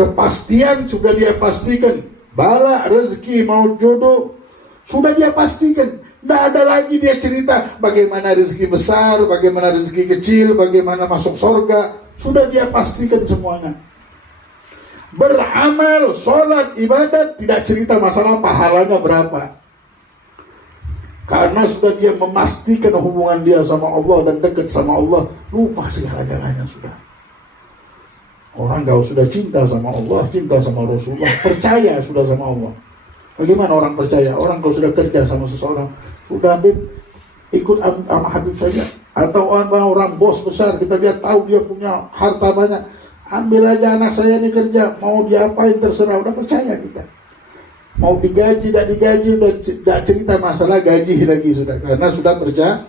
Kepastian sudah dia pastikan, bala rezeki mau jodoh sudah dia pastikan. Tidak ada lagi dia cerita bagaimana rezeki besar, bagaimana rezeki kecil, bagaimana masuk surga. Sudah dia pastikan semuanya. Beramal, sholat, ibadat, tidak cerita masalah pahalanya berapa. Karena sudah dia memastikan hubungan dia sama Allah dan dekat sama Allah, lupa segala-galanya sudah. Orang kalau sudah cinta sama Allah, cinta sama Rasulullah, percaya sudah sama Allah. Bagaimana orang percaya? Orang kalau sudah kerja sama seseorang, sudah Habib, ikut sama Habib saja. Atau orang bos besar, kita lihat tahu dia punya harta banyak, ambil aja anak saya ini kerja, mau diapain terserah, udah percaya kita. Mau digaji, tidak digaji, udah tidak cerita masalah gaji lagi sudah, karena sudah percaya.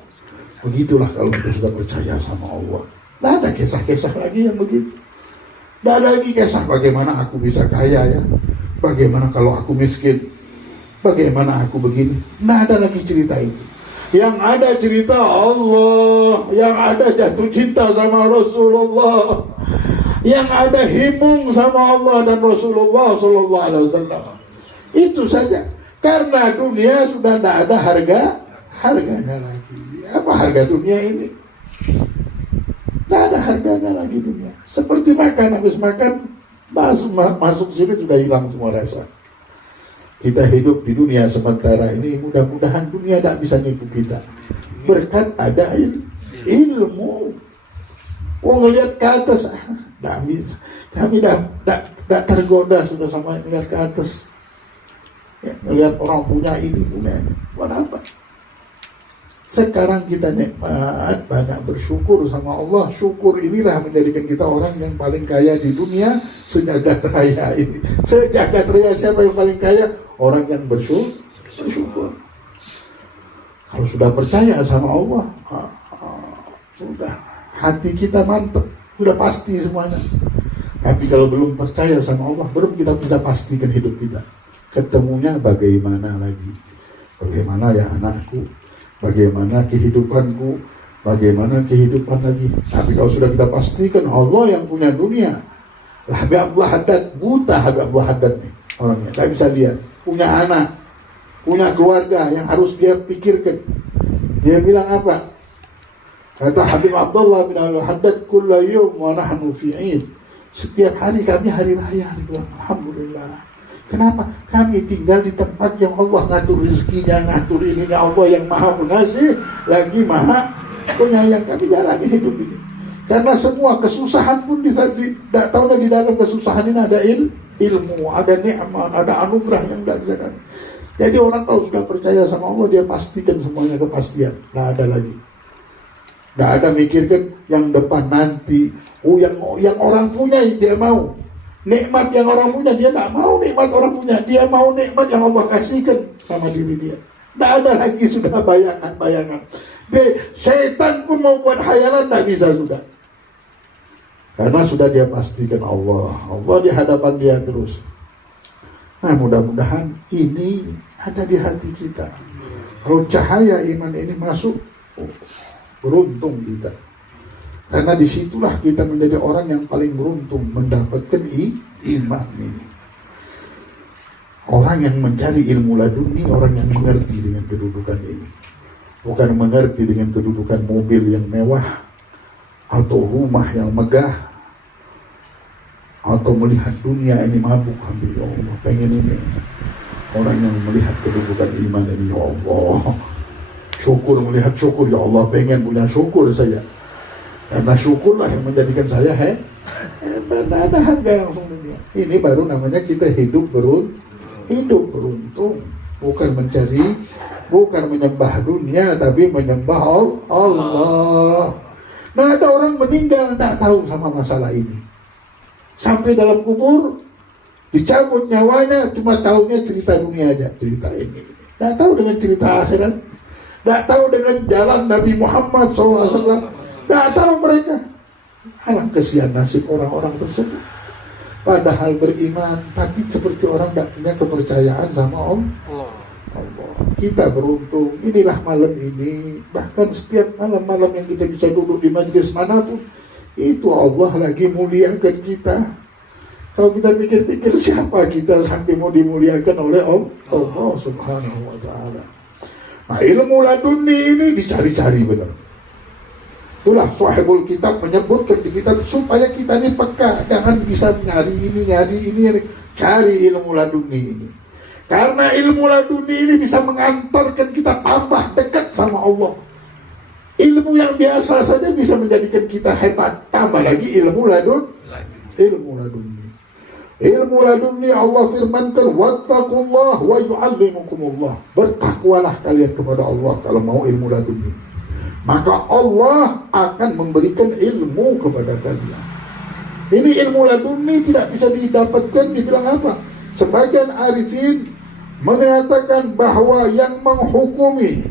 Begitulah kalau kita sudah percaya sama Allah. Tidak ada kisah-kisah lagi yang begitu. Tidak ada lagi kisah bagaimana aku bisa kaya ya, bagaimana kalau aku miskin, bagaimana aku begini. Tidak ada lagi cerita itu. Yang ada cerita Allah, yang ada jatuh cinta sama Rasulullah, yang ada himung sama Allah dan Rasulullah Sallallahu Alaihi Wasallam. Itu saja. Karena dunia sudah tidak ada harganya lagi. Apa harga dunia ini? Tidak ada harganya lagi dunia. Seperti makan, habis makan masuk sini sudah hilang semua rasa. Kita hidup di dunia sementara ini, mudah-mudahan dunia tidak bisa nipu kita. Berkat ada ilmu. Ngelihat ke atas, kami tidak tergoda sudah sama melihat ke atas. Ya, melihat orang punya ini, punya ini. Buat apa? Sekarang kita nikmat, banyak bersyukur sama Allah. Syukur inilah menjadikan kita orang yang paling kaya di dunia sejagat raya ini. Sejagat raya siapa yang paling kaya? Orang yang bersyukur. Kalau sudah percaya sama Allah, sudah hati kita mantap, sudah pasti semuanya. Tapi kalau belum percaya sama Allah, belum kita bisa pastikan hidup kita. Ketemunya bagaimana lagi? Bagaimana ya anakku? Bagaimana kehidupanku? Bagaimana kehidupan lagi? Tapi kalau sudah kita pastikan Allah yang punya dunia. Habib Abdullah Haddad, buta Habib Abdullah Haddad nih orangnya, tak bisa lihat. Punya anak, punya keluarga yang harus dia pikirkan. Dia bilang apa? Kata Habib Abdullah bin Haddad, kulla yawm wa nahnu fi 'id. Setiap hari kami hari raya, dia bilang alhamdulillah. Kenapa? Kami tinggal di tempat yang Allah ngatur rezekinya, ngatur ininya. Allah yang maha pengasih, lagi maha penyayang. Kami jalani hidup ini. Karena semua kesusahan pun tidak tahu di dalam kesusahan ini ada ilmu, ada nikmat, ada anugerah yang tidak bisa kan. Jadi orang kalau sudah percaya sama Allah, dia pastikan semuanya kepastian. Tidak ada lagi. Tidak ada mikirkan yang depan nanti. Yang orang punya dia mau. Nikmat yang orang punya, dia tidak mau nikmat orang punya. Dia mau nikmat yang Allah kasihkan sama diri dia. Tidak ada lagi sudah bayangan-bayangan. Syaitan pun mau buat khayalan, tidak bisa sudah. Karena sudah dia pastikan Allah di hadapan dia terus. Nah mudah-mudahan ini ada di hati kita. Kalau cahaya iman ini masuk, beruntung kita. Karena disitulah kita menjadi orang yang paling beruntung mendapatkan iman ini. Orang yang mencari ilmu laduni, orang yang mengerti dengan kedudukan ini. Bukan mengerti dengan kedudukan mobil yang mewah, atau rumah yang megah, atau melihat dunia ini mabuk. Ya Allah, pengen ini. Orang yang melihat kedudukan iman ini, ya Allah, syukur, melihat syukur, ya Allah, pengen punya syukur saja. Karena syukurlah yang menjadikan saya ada harga langsung dunia. Ini baru namanya kita hidup beruntung. Bukan mencari, bukan menyembah dunia, tapi menyembah Allah. Nah ada orang meninggal tidak tahu sama masalah ini. Sampai dalam kubur, dicabut nyawanya, cuma tahunya cerita dunia aja, cerita ini. Tidak tahu dengan cerita akhirat, tidak tahu dengan jalan Nabi Muhammad SAW. Tidak tahu mereka. Alam kesian nasib orang-orang tersebut. Padahal beriman, tapi seperti orang tidak punya kepercayaan sama Allah. Kita beruntung. Inilah malam ini. Bahkan setiap malam-malam yang kita bisa duduk di majelis manapun, itu Allah lagi muliakan kita. Kalau kita pikir-pikir, siapa kita sampai mau dimuliakan oleh Allah Subhanahu wa ta'ala. Nah, ilmu laduni ini dicari-cari benar. Itulah sahibul kitab menyebutkan di kitab supaya kita ini peka, jangan bisa nyari ini. Cari ilmu laduni ini. Karena ilmu laduni ini bisa mengantarkan kita tambah dekat sama Allah. Ilmu yang biasa saja bisa menjadikan kita hebat, tambah lagi ilmu laduni. Ilmu laduni Allah firmankan, wattaqullah wa yu'allimukumullah. Bertakwalah kalian kepada Allah kalau mau ilmu laduni. Maka Allah akan memberikan ilmu kepada kalian. Ini ilmu laduni tidak bisa didapatkan dibilang apa? Sebagian arifin mengatakan bahwa yang menghukumi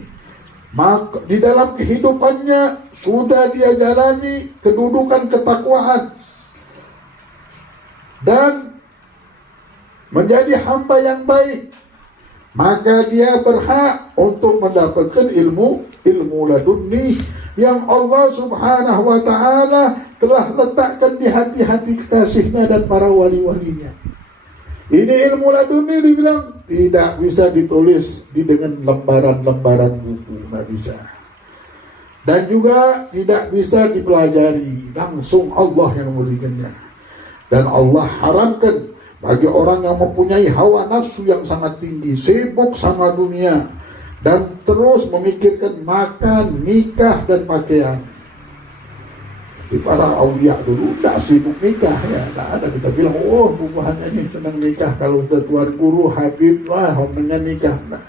maka di dalam kehidupannya sudah dia jalani kedudukan ketakwaan dan menjadi hamba yang baik, maka dia berhak untuk mendapatkan ilmu laduni yang Allah subhanahu wa ta'ala telah letakkan di hati-hati kekasihnya dan para wali-walinya. Ini ilmu laduni dibilang tidak bisa ditulis dengan lembaran-lembaran buku, tidak bisa. Dan juga tidak bisa dipelajari, langsung Allah yang memberikannya. Dan Allah haramkan bagi orang yang mempunyai hawa nafsu yang sangat tinggi, sibuk sama dunia, dan terus memikirkan makan, nikah, dan pakaian. Di para aulia dulu tidak sibuk nikah, ya tidak ada. Kita bilang, oh bukannya ini senang nikah, kalau sudah tuan guru, habib lah, homennya nikah. Nah,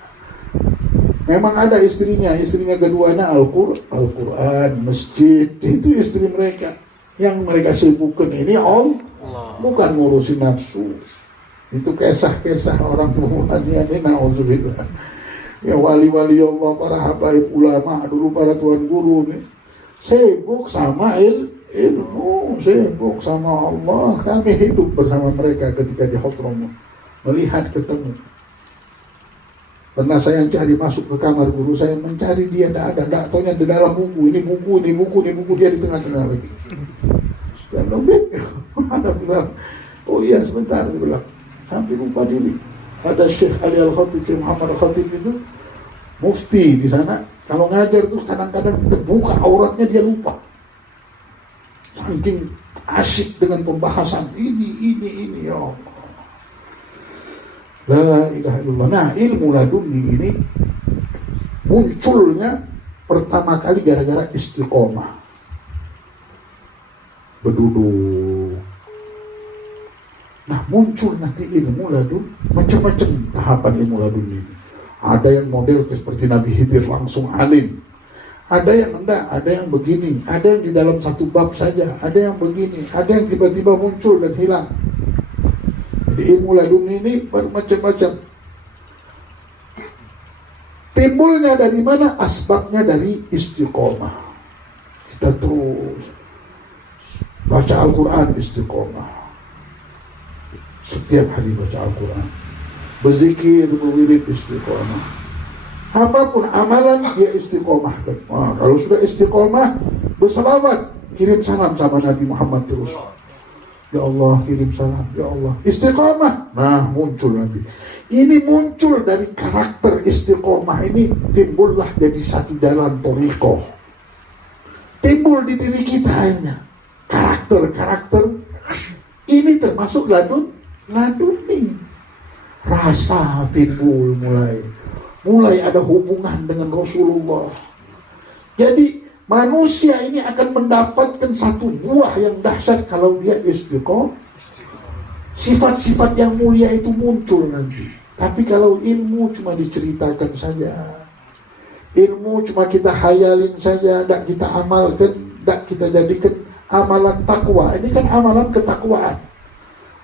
memang ada istrinya keduanya Al-Quran, masjid, itu istri mereka. Yang mereka sibukkan ini bukan ngurusin nafsu. Itu kisah-kisah orang tuanya ini, na'udzubillah. Ya wali-wali Allah, para habaib ulama dulu, para tuan guru nih sibuk sama ilmu, sibuk sama Allah. Kami hidup bersama mereka ketika di Hadramut, melihat ketemu. Pernah saya cari masuk ke kamar guru saya, mencari dia, tidak taunya di dalam buku, ini buku, dia di tengah-tengah lagi. Dan lebih ada bilang, oh iya sebentar, dia bilang, hampir lupa diri. Ada Syekh Ali Al-Khatib, Syekh Muhammad Al-Khatib itu mufti di sana. Kalau ngajar tuh kadang-kadang terbuka auratnya, dia lupa. Saking asyik dengan pembahasan ini, ya Allah. La ilaha illallah. Nah, ilmu laduni ini munculnya pertama kali gara-gara istiqomah. Berduduk. Nah, muncul nanti ilmu ladun, macam-macam tahapan ilmu ladun ini. Ada yang model seperti Nabi Khidir langsung alim. Ada yang enggak, ada yang begini, ada yang di dalam satu bab saja, ada yang begini, ada yang tiba-tiba muncul dan hilang. Jadi ilmu ladun ini bermacam-macam. Timbulnya dari mana? Asbabnya dari istiqomah. Kita terus baca Al-Quran istiqomah. Setiap hari baca Al-Quran, berzikir, berwirid istiqomah. Apapun amalan dia istiqomahkan. Wah, kalau sudah istiqomah, berselawat, kirim salam sama Nabi Muhammad terus. Ya Allah, kirim salam, ya Allah. Istiqomah. Nah, muncul nanti. Ini muncul dari karakter istiqomah ini, timbullah jadi satu jalan thariqah. Timbul di diri kita akhirnya. Karakter ini termasuk laduni. Rasa timbul mulai ada hubungan dengan Rasulullah. Jadi manusia ini akan mendapatkan satu buah yang dahsyat kalau dia istiqomah. Sifat-sifat yang mulia itu muncul nanti. Tapi kalau ilmu cuma diceritakan saja, ilmu cuma kita hayalin saja, tidak kita amalkan, tidak kita jadikan amalan takwa. Ini kan amalan ketakwaan.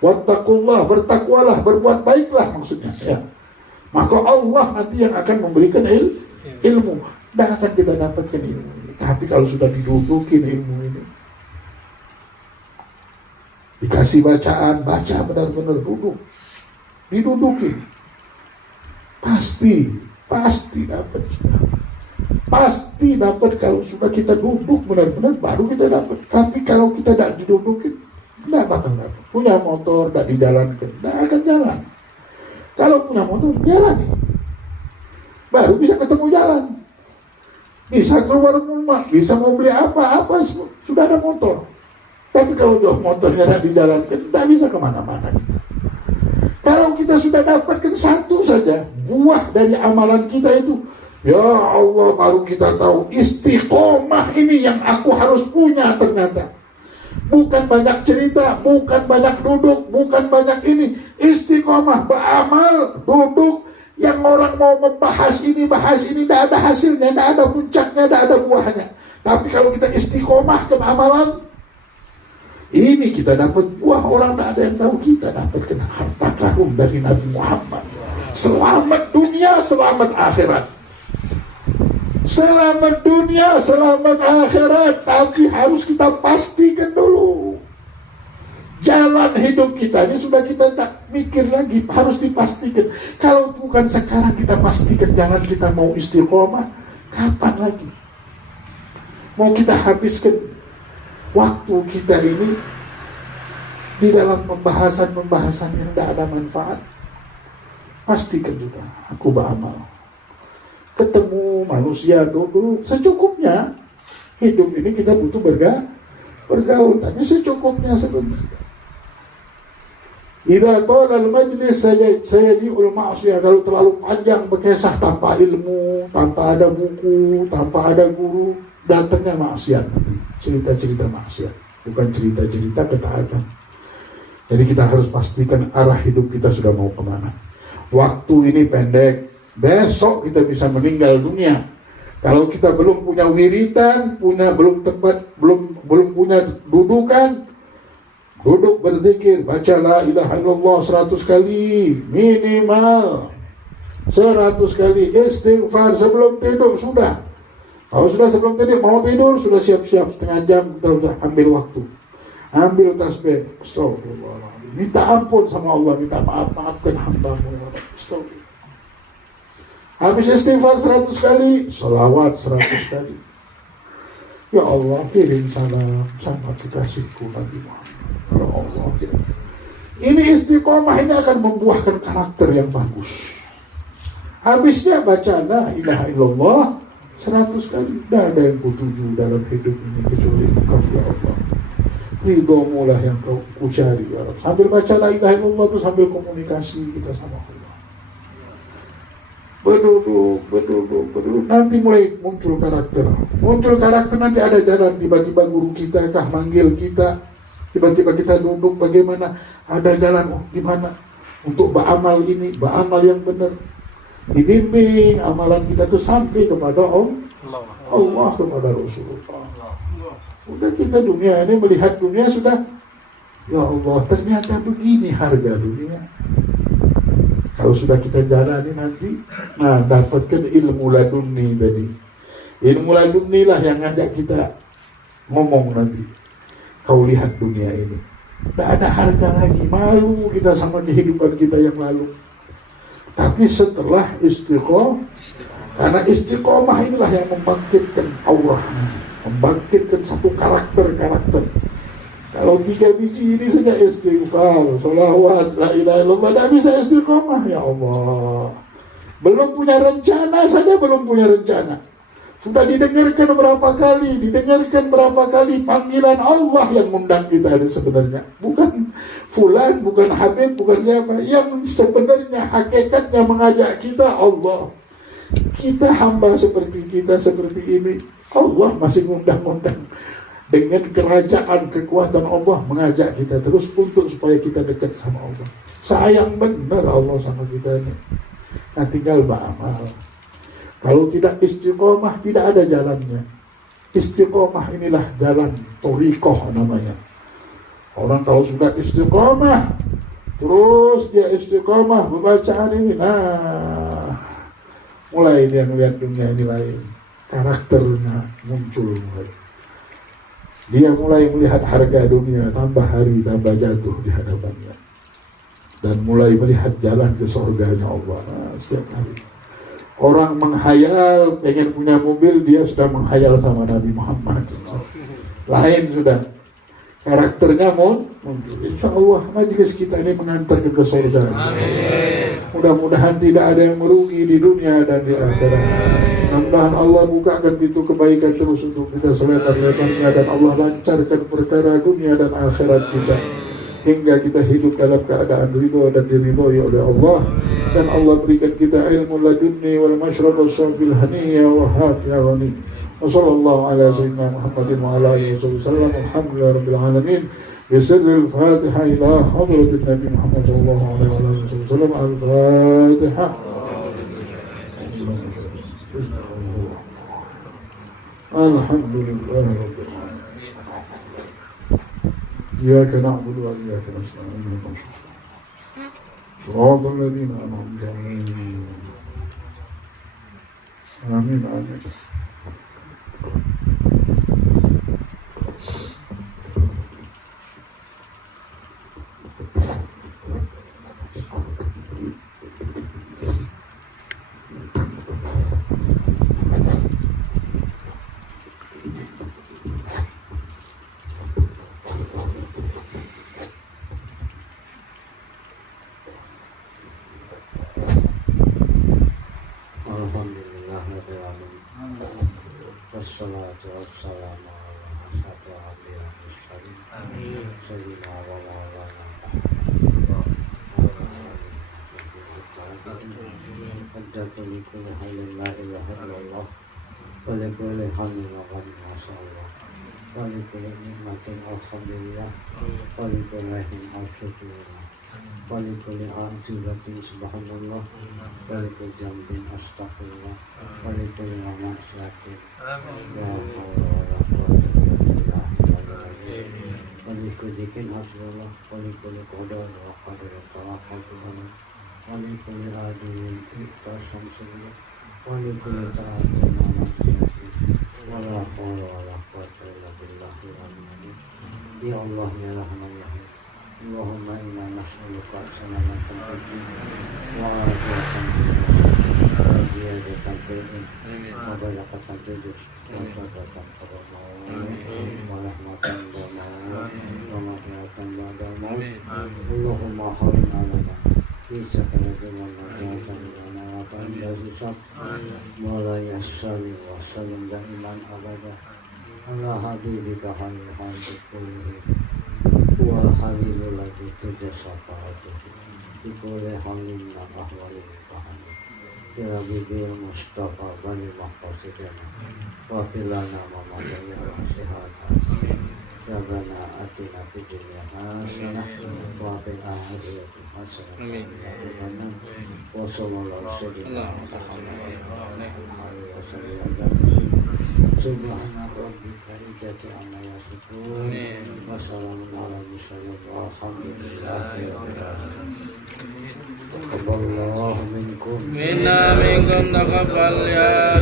Wattaqullah, bertakwalah, berbuat baiklah maksudnya, ya. Maka Allah nanti yang akan memberikan ilmu. Dan akan kita dapatkan ilmu ini. Tapi kalau sudah didudukin ilmu ini, dikasih bacaan, baca benar-benar duduk, didudukin, pasti dapat. Pasti dapat kalau sudah kita duduk benar-benar, baru kita dapat. Tapi kalau kita tidak didudukin, tidak bakal dapat. Punya motor tidak dijalankan, tidak akan jalan. Kalau punya motor, jalan, baru bisa ketemu mau jalan. Bisa keluar rumah, bisa mau beli apa-apa, sudah ada motor. Tapi kalau motornya tidak dijalankan, tidak bisa kemana-mana kita. Kalau kita sudah dapatkan satu saja buah dari amalan kita itu, ya Allah, baru kita tahu istiqomah ini yang aku harus punya ternyata. Bukan banyak cerita, bukan banyak duduk, bukan banyak ini. Istiqomah, beramal, duduk. Yang orang mau membahas ini, tidak ada hasilnya, tidak ada puncaknya, tidak ada buahnya. Tapi kalau kita istiqomah ke amalan, ini kita dapat buah. Orang tidak ada yang tahu kita dapatkan harta karun dari Nabi Muhammad. Selamat dunia, selamat akhirat. Selamat dunia, selamat akhirat. Tapi harus kita pastikan dulu. Jalan hidup kita ini sudah kita tak mikir lagi, harus dipastikan. Kalau bukan sekarang kita pastikan jalan kita mau istiqomah, kapan lagi? Mau kita habiskan waktu kita ini di dalam pembahasan yang tidak ada manfaat? Pastikan juga, aku beramal. Ketemu manusia duduk secukupnya. Hidup ini kita butuh bergaul, tapi secukupnya sebentar. Idza tala al-majlis sayaji'ul ma'siyah. Kalau terlalu panjang berkisah tanpa ilmu, tanpa ada buku, tanpa ada guru, datangnya maksiat nanti. Cerita-cerita maksiat, bukan cerita-cerita ketaatan. Jadi kita harus pastikan arah hidup kita sudah mau kemana. Waktu ini pendek, besok kita bisa meninggal dunia. Kalau kita belum punya wiritan, belum punya dudukan, duduk berzikir, baca la ilaha illallah 100 kali minimal, 100 kali istighfar sebelum tidur sudah. Kalau sudah sebelum tidur, mau tidur sudah siap-siap setengah jam, kita sudah ambil waktu, ambil tasbih, astagfirullahaladzim, minta ampun sama Allah, minta maafkan hamba-Mu, astagfirullah. Habis istighfar 100 kali, salawat 100 kali. Ya Allah, kirim salam sama kekasihku Nabi Muhammad. Ya Allah, ini istiqomah ini akan membuahkan karakter yang bagus. Habisnya baca la ilaha illallah 100 kali. Tidak ada yang kutuju dalam hidup ini kecuali Engkau ya Allah. Ridho-Mu lah yang ku cari ya Allah. Sambil baca la ilaha illallah itu sambil komunikasi kita sama Allah. Berduduk. Nanti mulai muncul karakter. Nanti ada jalan, tiba-tiba guru kita kah manggil kita. Tiba-tiba kita duduk, bagaimana ada jalan, gimana untuk beramal ini, beramal yang benar. Dibimbing amalan kita tuh sampai kepada Allah, kepada Rasulullah. Udah kita dunia ini melihat dunia sudah, ya Allah, ternyata begini harga dunia. Kalau sudah kita jalani nanti, nah dapatkan ilmu laduni tadi. Ilmu laduni lah yang ngajak kita ngomong nanti. Kau lihat dunia ini, tidak ada harga lagi, malu kita sama kehidupan kita yang lalu. Tapi setelah istiqomah, karena istiqomah inilah yang membangkitkan aurah, membangkitkan satu karakter. Kalau 3 biji ini saja istighfar, sholawat, la ilaha illallah, tidak bisa istiqomah. Ya Allah, belum punya rencana saja, belum punya rencana. Sudah didengarkan berapa kali panggilan Allah yang mengundang kita ini sebenarnya. Bukan fulan, bukan Habib, bukan siapa. Yang sebenarnya hakikatnya mengajak kita Allah. Kita hamba seperti ini. Allah masih ngundang-ngundang. Dengan kerajaan, kekuatan Allah mengajak kita terus untuk supaya kita dekat sama Allah. Sayang benar Allah sama kita ini. Nah tinggal beramal. Kalau tidak istiqomah, tidak ada jalannya. Istiqomah inilah jalan thoriqoh namanya. Orang kalau sudah istiqomah, terus dia istiqomah bacaan ini, nah mulai dia melihat dunia ini lain. Karakternya muncul mulai. Dia mulai melihat harga dunia, tambah hari tambah jatuh di hadapannya. Dan mulai melihat jalan ke surganya Allah setiap hari. Orang menghayal pengen punya mobil, dia sudah menghayal sama Nabi Muhammad. Lain sudah karakternya muncul. Insya Allah majelis kita ini mengantar ke surga. Mudah-mudahan tidak ada yang merugi di dunia dan di akhirat. Mudah-mudahan Allah bukakan pintu kebaikan terus untuk kita selebar-lebarnya, dan Allah lancarkan perkara dunia dan akhirat kita hingga kita hidup dalam keadaan ridho dan diridhoi oleh Allah, dan Allah berikan kita ilmu ladunni wal mashrab as-safil haniyya wa hat ya ghani. Wa sallallahu ala sayyidina Muhammadin wa ala alihi wasallam. Alhamdulillahi rabbil alamin. Bisirril Fatiha ila hadratin Nabi Muhammad sallallahu alaihi wasallam. Al-Fatiha. Alhamdulillahi rabbil alamin. إياك نعبد وإياك نستعين صراط الذين أنعمت عليهم آمين آمين. Wassalatu wassalamu ala asyrafil anbiya'i wal mursalin sayyidina wa maulana Muhammadin li kulli halin la ilaha illallah wa li kulli hamdin wa ghanin masyaallah wa li kulli ni'matin alhamdulillah wa li kulli hin asyukurullah wa li kulli aqibatin subhanallah wa li kulli jambin astagfirullah wa li kulli ma'siyatin la haula wa la quwwata illa billah wa li kulli kin hasbunallah wa li kulli qadarin wa qadarin tawakkalna wa li kulli aduwwin ihtasan sunna wa li kulli ta'atin wa ma'siyatin wa la haula wa la quwwata illa billahil aliyyil ya Allah ya Rahman ya Rahim. Allahumma inna nas'aluka salamatan fid din wa afiyatan fil jasad wa ziyadatan fil ilm wa barakatan fil rizq wa tawbatan qabla al-maut wa rahmatan ba'da al-maut wa maghfiratan ba'da al-maut. Allahumma hawwin 'alaina fi sakaratin wa najatan lana wa ta'ala hisab wa la yassali wa sallim da'iman abada ala habibika hayyul kulli wa habibul ladzi tujasafa'atuhu bi kulli halin wa ahwalin tahani ya bibil mustafa bani maqasidana wa filana mamadaya wa sihata rabbana atina fid dunya hasanah wa fil akhirati hasanah wa sallallahu alaihi wa sallam. Subhana rabbika izzati amma yasifun wa salamun ala mursalin walhamdulillahi rabbil alamin. Taqabbalallahu minkum minna minkum taqabbal ya